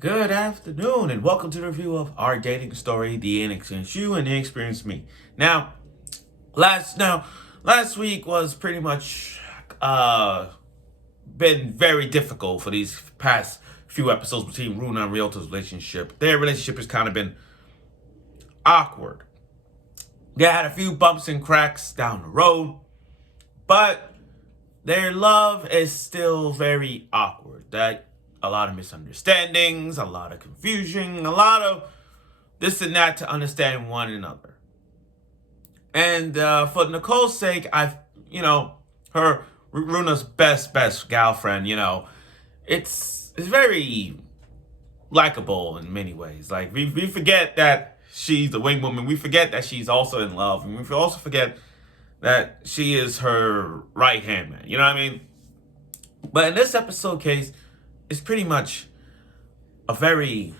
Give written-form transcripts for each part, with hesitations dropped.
Good afternoon, and welcome to the review of our dating story, The Inexperienced You and The Experienced Me. Last week was pretty much been very difficult for these past few episodes between Runa and Ryuto's relationship. Their relationship has kind of been awkward. They had a few bumps and cracks down the road, but their love is still very awkward. A lot of misunderstandings, a lot of confusion, a lot of this and that to understand one another. And for Nicole's sake, her Runa's best gal friend, it's very likable in many ways. Like we forget that she's the wing woman. We forget that she's also in love, and we also forget that she is her right hand man. You know what I mean? But in this episode case, it's pretty much a very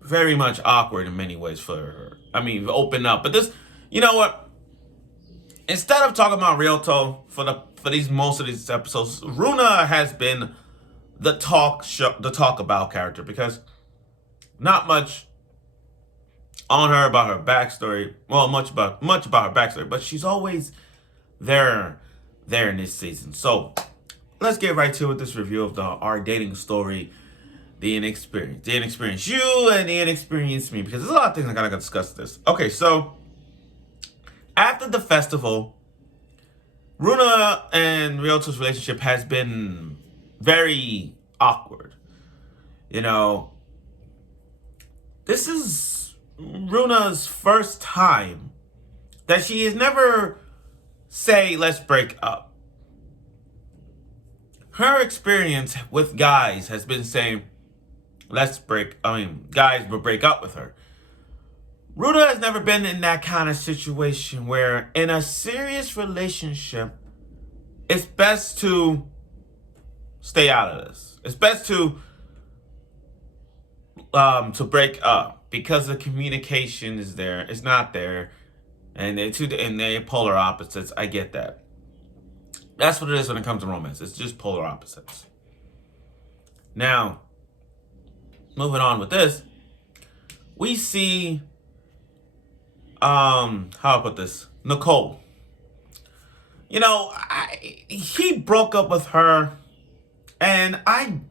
much awkward in many ways for her. I mean, open up. But this, you know what? Instead of talking about Ryuto for these most of these episodes, Runa has been the talk about character, because not much on her about her backstory. Well, much about her backstory, but she's always there in this season. So let's get right to it. This review of our dating story, The Inexperienced You and The Inexperienced Me, because there's a lot of things I gotta discuss this. Okay, so after the festival, Runa and Ryuto's relationship has been very awkward. This is Runa's first time that she has never say, let's break up. Her experience with guys has been saying, guys will break up with her. Ryuto has never been in that kind of situation where in a serious relationship, it's best to stay out of this. It's best to break up because the communication is there. It's not there. And they're polar opposites. I get that. That's what it is when it comes to romance. It's just polar opposites. Now, moving on with this, we see, how I put this, Nicole. He broke up with her, and I'm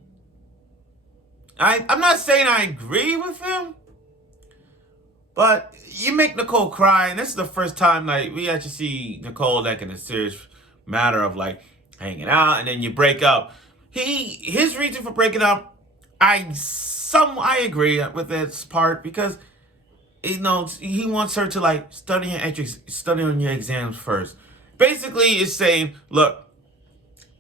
not saying I agree with him, but you make Nicole cry, and this is the first time we actually see Nicole in a serious matter of hanging out, and then you break up. His reason for breaking up, I agree with this part, because he wants her to study on your exams first. Basically, it's saying, look,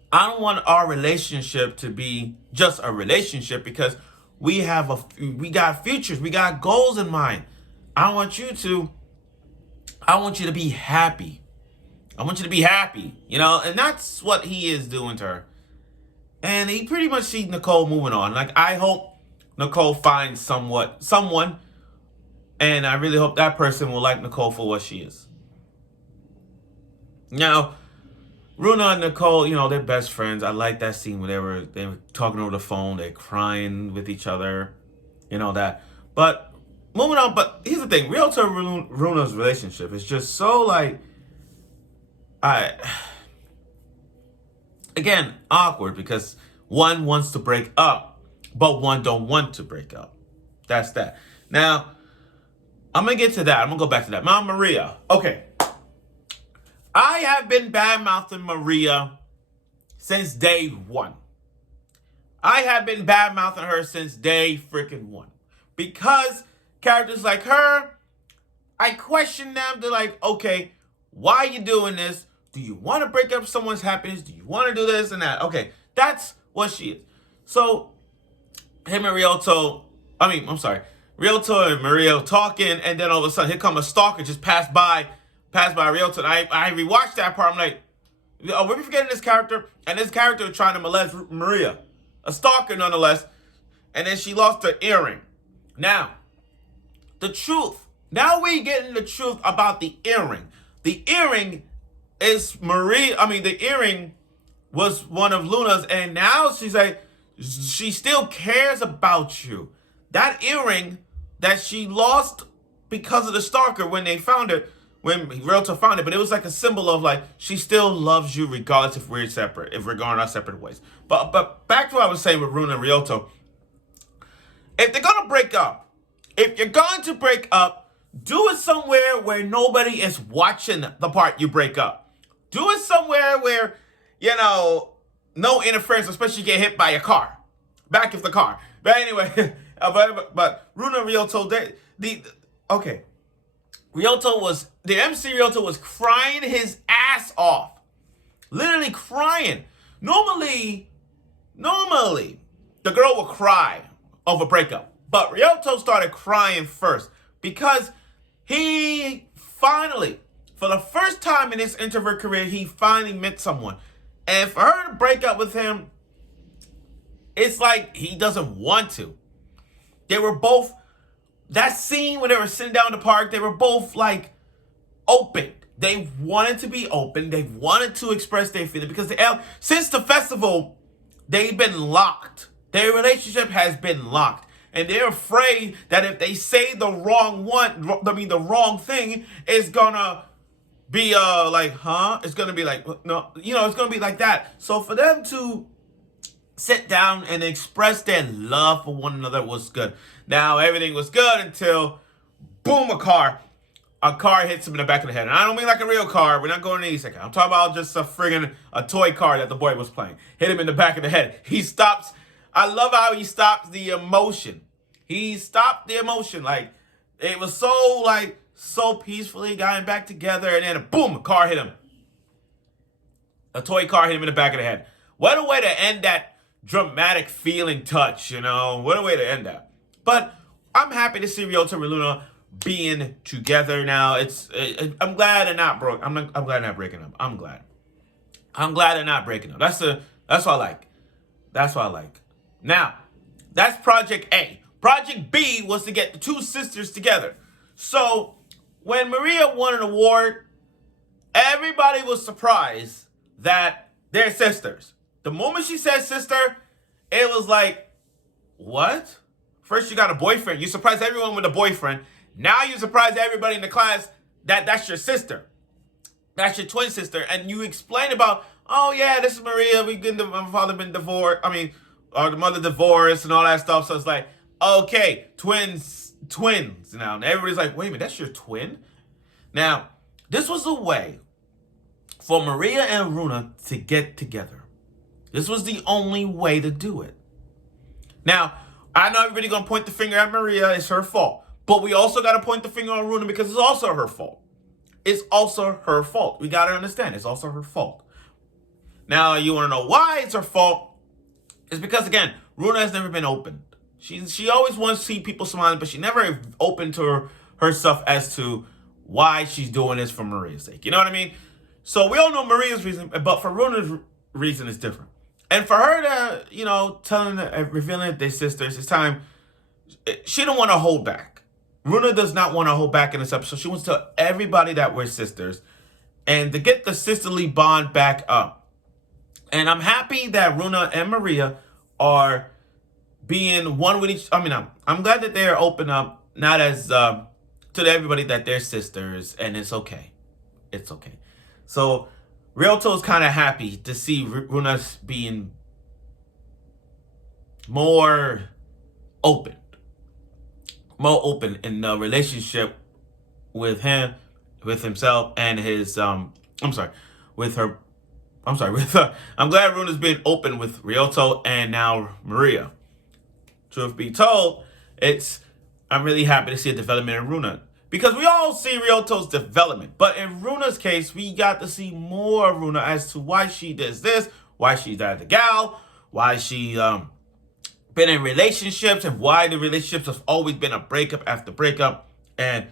I don't want our relationship to be just a relationship, because we got futures, we got goals in mind. I want you to be happy. I want you to be happy, and that's what he is doing to her. And he pretty much sees Nicole moving on. I hope Nicole finds someone, and I really hope that person will like Nicole for what she is. Now, Runa and Nicole, they're best friends. I like that scene where they were talking over the phone, they're crying with each other, that. But moving on, but here's the thing, Ryuto and Runa's relationship is just so again, awkward, because one wants to break up, but one don't want to break up. That's that. Now, I'm going to get to that. I'm going to go back to that. Mom Maria. Okay. I have been bad-mouthing Maria since day one. I have been bad-mouthing her since day freaking one. Because characters like her, I question them. They're like, okay, why are you doing this? Do you want to break up someone's happiness? Do you want to do this and that? Okay, that's what she is. So, him and Ryuto and Maria talking, and then all of a sudden, here come a stalker just passed by Ryuto. And I rewatched that part. I'm like, oh, we're forgetting this character, and this character was trying to molest Maria, a stalker nonetheless, and then she lost her earring. Now, the truth. Now we getting the truth about the earring. The earring is the earring was one of Luna's, and now she's like, She still cares about you. That earring that she lost because of the stalker when they found it, when Ryuuto found it, but it was like a symbol of like she still loves you regardless if we're separate, if we're going our separate ways. But back to what I was saying with Runa and Ryuuto. If they're gonna break up, if you're going to break up, do it somewhere where nobody is watching the part you break up. Do it somewhere where, no interference, especially get hit by a car. Back of the car. But anyway, but Runa and Ryuuto, the MC Ryuuto was crying his ass off. Literally crying. Normally, the girl will cry over breakup. But Ryuuto started crying first because he finally, for the first time in his introvert career, he finally met someone. And for her to break up with him, it's like he doesn't want to. They were both, that scene when they were sitting down in the park, they were both like open. They wanted to be open. They wanted to express their feelings because since the festival, they've been locked. Their relationship has been locked. And they're afraid that if they say the wrong thing, it's gonna be it's gonna be like, no, it's gonna be like that. So for them to sit down and express their love for one another was good. Now everything was good until, boom, a car hits him in the back of the head. And I don't mean like a real car. We're not going to any second. I'm talking about just a toy car that the boy was playing. Hit him in the back of the head. He stops. I love how he stops the emotion. He stopped the emotion. Like, it was so peacefully, got him back together, and then boom, a car hit him. A toy car hit him in the back of the head. What a way to end that dramatic feeling touch, What a way to end that. But I'm happy to see Ryuuto and Runa being together now. I'm glad they're not broke. I'm glad they're not breaking up. I'm glad they're not breaking up. That's what I like. That's what I like. Now, that's Project A. Project B was to get the two sisters together. So when Maria won an award, everybody was surprised that they're sisters. The moment she said sister, it was like, what? First you got a boyfriend. You surprised everyone with a boyfriend. Now you surprise everybody in the class that that's your sister. That's your twin sister. And you explain about, oh yeah, this is Maria. My father been divorced. Or the mother divorced and all that stuff. So it's like, okay, twins now. And everybody's like, wait a minute, that's your twin? Now, this was a way for Maria and Runa to get together. This was the only way to do it. Now, I know everybody's going to point the finger at Maria. It's her fault. But we also got to point the finger on Runa because it's also her fault. It's also her fault. We got to understand, it's also her fault. Now, you want to know why it's her fault? It's because, again, Runa has never been open. She always wants to see people smiling, but she never opened to herself as to why she's doing this for Maria's sake. You know what I mean? So we all know Maria's reason, but for Runa's reason is different. And for her to, revealing that they're sisters, it's time. She don't want to hold back. Runa does not want to hold back in this episode. She wants to tell everybody that we're sisters and to get the sisterly bond back up. And I'm happy that Runa and Maria are being one with each. I'm glad that they're open up, not as to everybody that they're sisters, and it's okay. It's okay. So Ryuuto is kind of happy to see Runa being more open in the relationship with himself, and his with her. I'm glad Runa's being open with Ryuuto and now Maria. Truth be told, I'm really happy to see a development in Runa. Because we all see Ryuuto's development. But in Runa's case, we got to see more of Runa as to why she does this, why she's the gal, why she been in relationships, and why the relationships have always been a breakup after breakup. And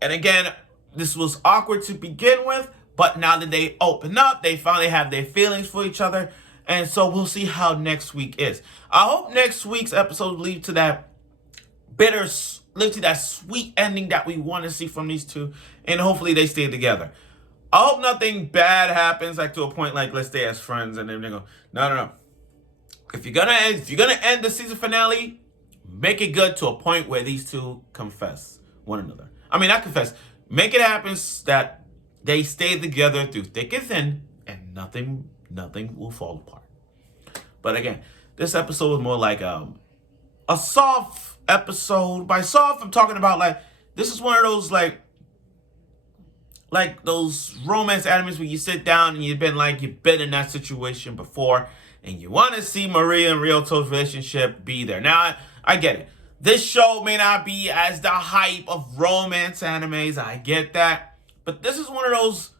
again, this was awkward to begin with. But now that they open up, they finally have their feelings for each other. And so we'll see how next week is. I hope next week's episode leads to that sweet ending that we want to see from these two. And hopefully they stay together. I hope nothing bad happens, like to a point like, let's stay as friends. And then they go, no. if you're gonna end the season finale, make it good to a point where these two confess one another. I mean, not confess. Make it happen that they stay together through thick and thin, and nothing will fall apart. But again, this episode was more like a soft episode. By soft, I'm talking about like this is one of those like those romance animes where you sit down and you've been in that situation before, and you want to see Maria and Ryuto's relationship be there. Now, I get it. This show may not be as the hype of romance animes. I get that. But this is one of those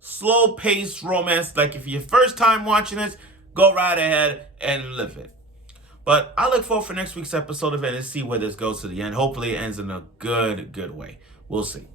slow-paced romance. Like, if you're first time watching this, go right ahead and live it. But I look forward for next week's episode of it and see where this goes to the end. Hopefully it ends in a good way. We'll see.